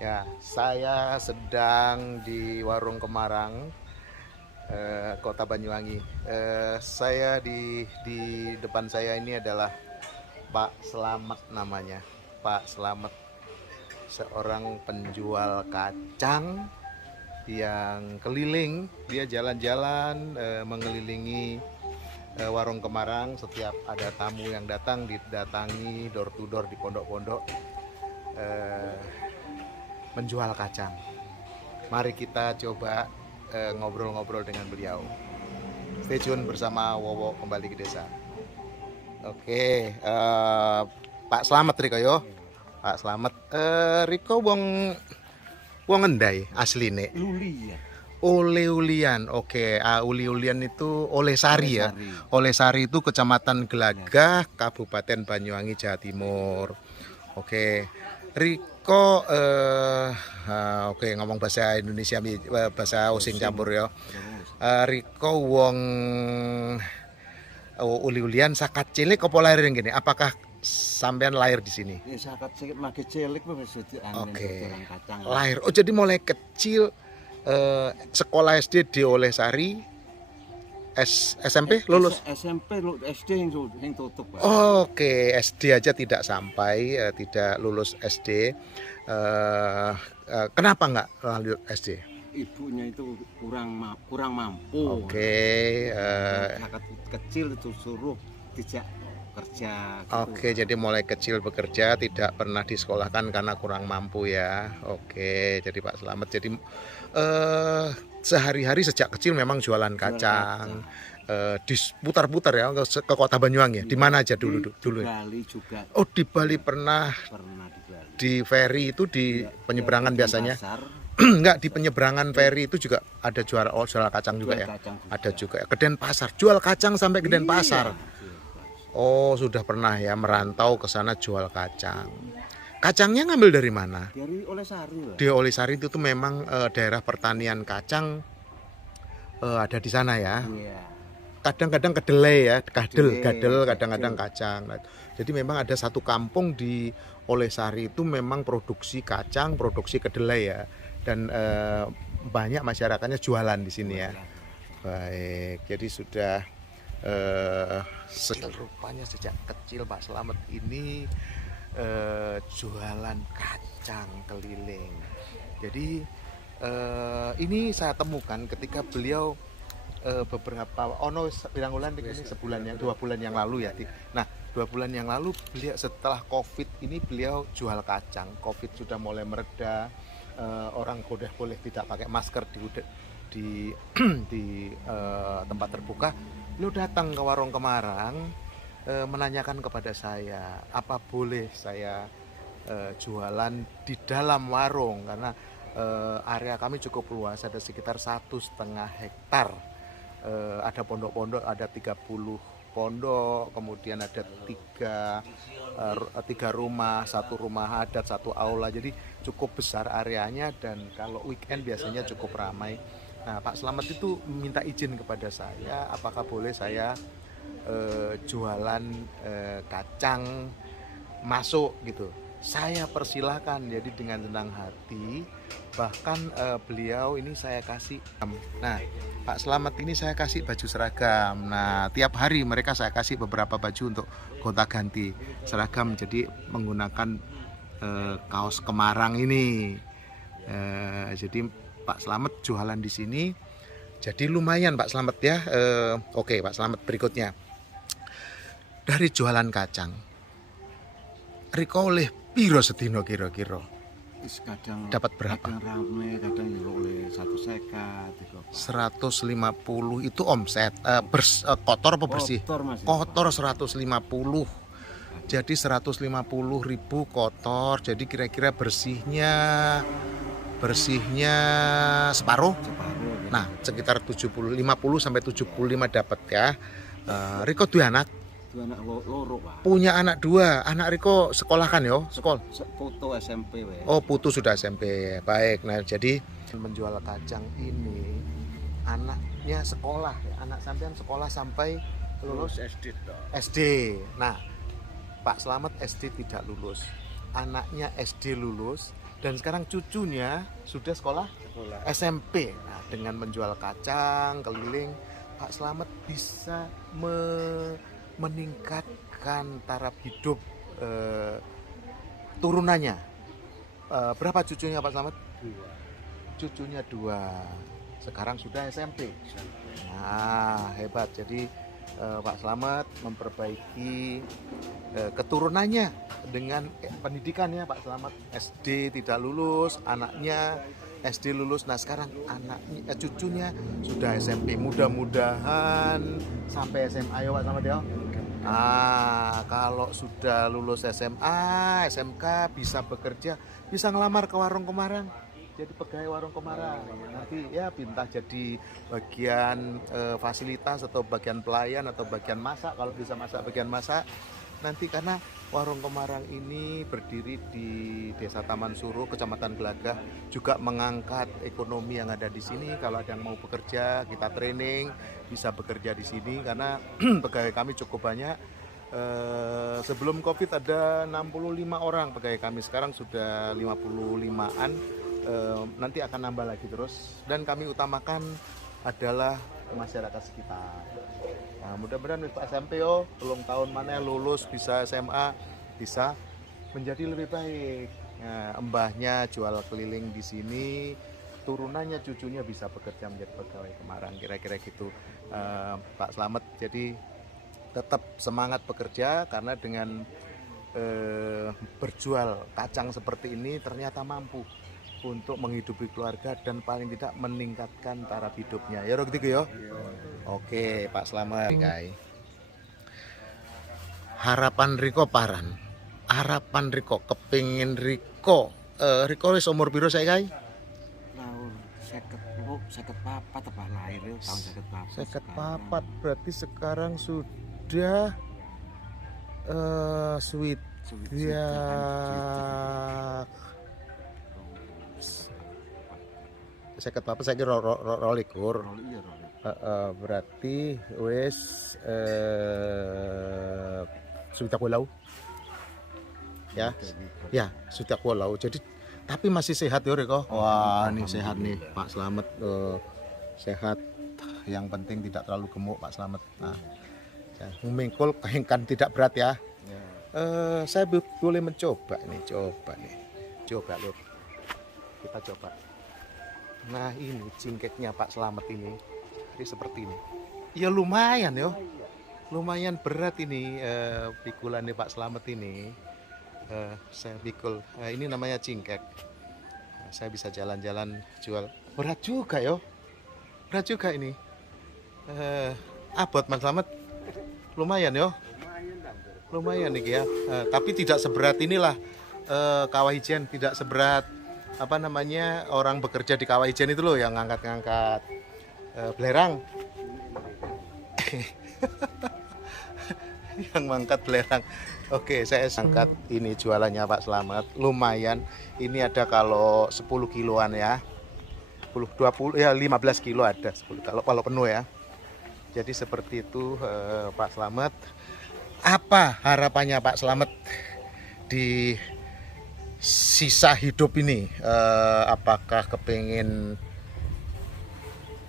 Ya, saya sedang di Warung Kemarang, Kota Banyuwangi. Saya di depan saya ini adalah Pak Slamet namanya. Pak Slamet, seorang penjual kacang yang keliling. Dia jalan-jalan mengelilingi Warung Kemarang. Setiap ada tamu yang datang, didatangi door to door di pondok-pondok. Menjual kacang. Mari kita coba ngobrol-ngobrol dengan beliau. Stay tune bersama Wowo kembali ke desa. Oke, Pak Slamet Riko yo. Pak Slamet, Riko wong ngendai asline. Luli ya. Ole-ulian. Oke, uli-ulian itu Oleh Sari ya. Oleh Sari itu Kecamatan Gelagah, Kabupaten Banyuwangi, Jawa Timur. Oke. Riko oke, ngomong bahasa Indonesia, bahasa Osing campur ya. Riko wong uli-ulian sakat cilik apa lahir yang gini? Apakah sampean lahir di sini? Ya sakat cilik mage cilik wis Oke. kacang. Lahir. Oh, jadi mulai kecil sekolah SD di Oleh Sari, SMP lulus. SMP SD yang tutup. Pak. Oke, SD aja tidak sampai, tidak lulus SD. Kenapa nggak lanjut SD? Ibunya itu kurang mampu. Oke. Sakat kecil itu suruh dijak kerja gitu. Oke, jadi mulai kecil bekerja, tidak pernah disekolahkan karena kurang mampu ya. Oke, jadi Pak Slamet jadi sehari-hari sejak kecil memang jualan kacang. Diputar-putar ya ke Kota Banyuwangi ya. Di mana aja dulu? Di Bali juga. Oh, di Bali pernah Di Bali. di ferry itu di penyeberangan biasanya. Pasar, Enggak, di penyeberangan ferry itu juga ada jual kacang juga ya. Ada juga ya. Ke Denpasar, jual kacang sampai ke Denpasar. Oh, sudah pernah ya merantau ke sana jual kacang. Kacangnya ngambil dari mana? Dari Oleh Sari. Di Oleh Sari itu tuh memang daerah pertanian kacang ada di sana ya. Iya. Kadang-kadang kedelai ya, gadel kadang-kadang kacang. Nah, jadi memang ada satu kampung di Oleh Sari itu memang produksi kacang, produksi kedelai ya. Dan banyak masyarakatnya jualan di sini ya. Baik, jadi sudah rupanya sejak kecil Pak Slamet ini jualan kacang keliling. Jadi ini saya temukan ketika beliau beberapa pirang bulan ini sebulan yang 2 bulan yang lalu ya. Nah, 2 bulan yang lalu beliau setelah COVID ini beliau jual kacang. COVID sudah mulai mereda, orang udah boleh tidak pakai masker di tempat terbuka. Beliau datang ke Warung Kemarang menanyakan kepada saya, apa boleh saya jualan di dalam warung karena area kami cukup luas, ada sekitar 1,5 hektar. Ada pondok-pondok, ada 30 pondok, kemudian ada 3 rumah, 1 rumah adat, 1 aula, jadi cukup besar areanya dan kalau weekend biasanya cukup ramai. Nah, Pak Slamet itu minta izin kepada saya, apakah boleh saya jualan kacang masuk gitu. Saya persilahkan, jadi dengan senang hati. Bahkan beliau ini saya kasih, nah Pak Slamet ini saya kasih baju seragam. Nah, tiap hari mereka saya kasih beberapa baju untuk gonta-ganti seragam, jadi menggunakan kaos Kemarang ini. Jadi Pak Slamet jualan di sini. Jadi lumayan Pak Slamet ya. Oke Pak Slamet, berikutnya dari jualan kacang, Riko oleh piro sedino kira-kira? Kadang dapat berapa? Kadang rame, kadang oleh 150 itu omset. Kotor apa bersih? Kotor 150. Jadi 150.000 kotor. Jadi kira-kira bersihnya separuh. Nah, sekitar 50 sampai 75 dapat ya. Riko dua anak. loro, Pak. Punya anak 2. Anak Riko sekolah kan yo? Putu SMP we. Oh, putu sudah SMP. Baik. Nah, jadi menjual kacang ini anaknya sekolah ya. Anak sampean sekolah sampai lulus SD. Nah, Pak Slamet SD tidak lulus. Anaknya SD lulus, dan sekarang cucunya sudah sekolah Sekolah. SMP. Nah, dengan menjual kacang keliling, Pak Slamet bisa meningkatkan taraf hidup turunannya. Berapa cucunya Pak Slamet? 2. Cucunya 2. Sekarang sudah SMP. Nah, hebat. Jadi Pak Slamet memperbaiki keturunannya dengan pendidikannya. Pak Slamet SD tidak lulus, anaknya SD lulus. Nah, sekarang anaknya cucunya sudah SMP. Mudah-mudahan sampai SMA ya Pak Slamet ya. Nah, kalau sudah lulus SMA, SMK bisa bekerja, bisa ngelamar ke warung Kemarang. Jadi pegawai warung Kemarang. Nanti ya pindah jadi bagian fasilitas atau bagian pelayan atau bagian masak, kalau bisa masak bagian masak. Nanti karena warung Kemarang ini berdiri di Desa Taman Suruh, Kecamatan Gelagah, juga mengangkat ekonomi yang ada di sini. Kalau ada yang mau bekerja, kita training, bisa bekerja di sini karena pegawai kami cukup banyak. Sebelum Covid ada 65 orang pegawai kami, sekarang sudah 55-an. Nanti akan nambah lagi terus, dan kami utamakan adalah masyarakat sekitar. Nah, mudah-mudahan Pak SMP belum tahun mana lulus bisa SMA, bisa menjadi lebih baik. Nah, mbahnya jual keliling di sini, turunannya cucunya bisa bekerja menjadi pegawai Kemarang, kira-kira gitu Pak Slamet. Jadi tetap semangat bekerja, karena dengan berjual kacang seperti ini ternyata mampu untuk menghidupi keluarga dan paling tidak meningkatkan taraf hidupnya. Ya gitu ya. Oke, Pak Slamet. Harapan Riko Paran. Harapan Riko kepingin Riko wis umur piro saiki, Kai? Tahun 54 apa lahir ya, tahun 54. Berarti sekarang sudah sweet. Ya. Seket apa saya kira rolikur. Berarti wes sudah pulau ya, sudah pulau. Jadi tapi masih sehat ya Riko. Wah, ini sehat nih Pak Slamet, sehat. Yang penting tidak terlalu gemuk Pak Slamet. Nah, memikul kan tidak berat ya. Saya boleh mencoba nih, coba loh. Kita coba. Nah, ini cingkeknya Pak Slamet ini seperti ini. Ya lumayan ya, lumayan berat ini pikulannya Pak Slamet ini. Saya pikul. Ini namanya cingkek. Saya bisa jalan-jalan jual. Berat juga ya, berat juga ini. Abot Mas Slamet, lumayan ya. Lumayan nih ya. Tapi tidak seberat inilah kawah ijen, tidak seberat apa namanya orang bekerja di kawah ijen itu loh, yang ngangkat-ngangkat belerang. Yang mengangkat belerang. Oke, saya angkat ini jualannya Pak Slamet. Lumayan. Ini ada kalau 10 kiloan ya. 10 20 ya 15 kilo ada 10 kalau penuh ya. Jadi seperti itu Pak Slamet. Apa harapannya Pak Slamet di sisa hidup ini? Apakah kepingin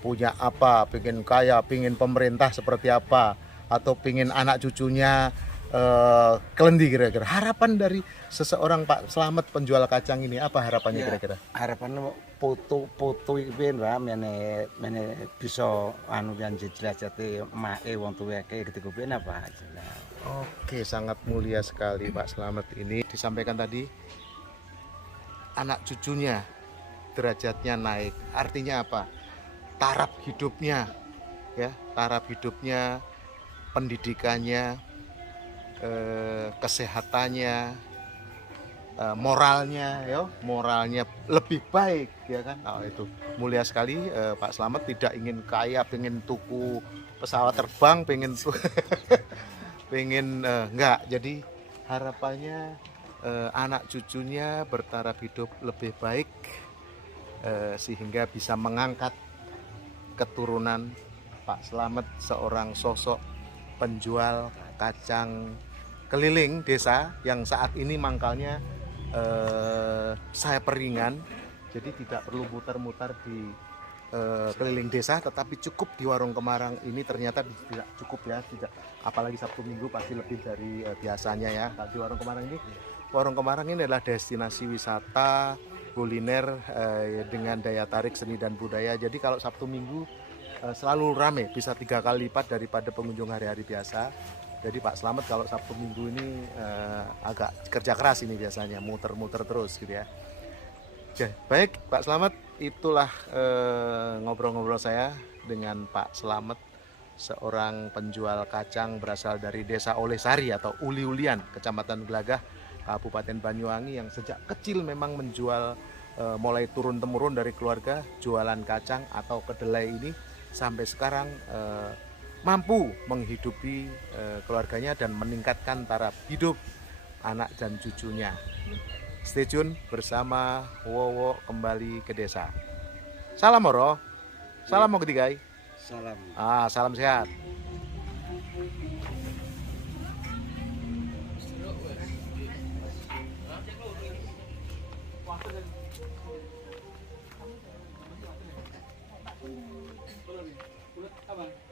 punya apa, pingin kaya, pingin pemerintah seperti apa, atau pingin anak cucunya kelendi kira-kira? Harapan dari seseorang Pak Slamet penjual kacang ini apa harapannya kira-kira? Harapannya foto iki Mbak, mene bisa anu yang jelas-jelas mae wong tuweke ketika ben apa. Oke, sangat mulia sekali Pak Slamet ini. Disampaikan tadi anak cucunya derajatnya naik. Artinya apa? Taraf hidupnya ya, taraf hidupnya, pendidikannya, kesehatannya, moralnya ya, moralnya lebih baik ya kan. Oh, itu mulia sekali Pak Slamet. Tidak ingin kaya, pengen tuku pesawat terbang, pengen pengen enggak. Jadi harapannya anak cucunya bertaraf hidup lebih baik, sehingga bisa mengangkat keturunan Pak Slamet, seorang sosok penjual kacang keliling desa yang saat ini mangkalnya saya peringan, jadi tidak perlu muter-muter di keliling desa, tetapi cukup di Warung Kemarang ini. Ternyata tidak cukup ya, tidak, apalagi Sabtu Minggu pasti lebih dari biasanya ya. Di Warung Kemarang ini adalah destinasi wisata kuliner dengan daya tarik seni dan budaya. Jadi kalau Sabtu Minggu selalu rame, bisa 3 kali lipat daripada pengunjung hari-hari biasa. Jadi Pak Slamet kalau Sabtu Minggu ini agak kerja keras ini biasanya, muter-muter terus gitu ya. Oke, baik Pak Slamet, itulah ngobrol-ngobrol saya dengan Pak Slamet, seorang penjual kacang berasal dari Desa Olesari atau Uli-Ulian, Kecamatan Glagah, Kabupaten Banyuwangi, yang sejak kecil memang menjual, mulai turun-temurun dari keluarga jualan kacang atau kedelai ini, sampai sekarang mampu menghidupi keluarganya dan meningkatkan taraf hidup anak dan cucunya. Stay tune bersama Wowo kembali ke desa. Salam moro, salam mau ketigai. Salam. Salam sehat. Apa?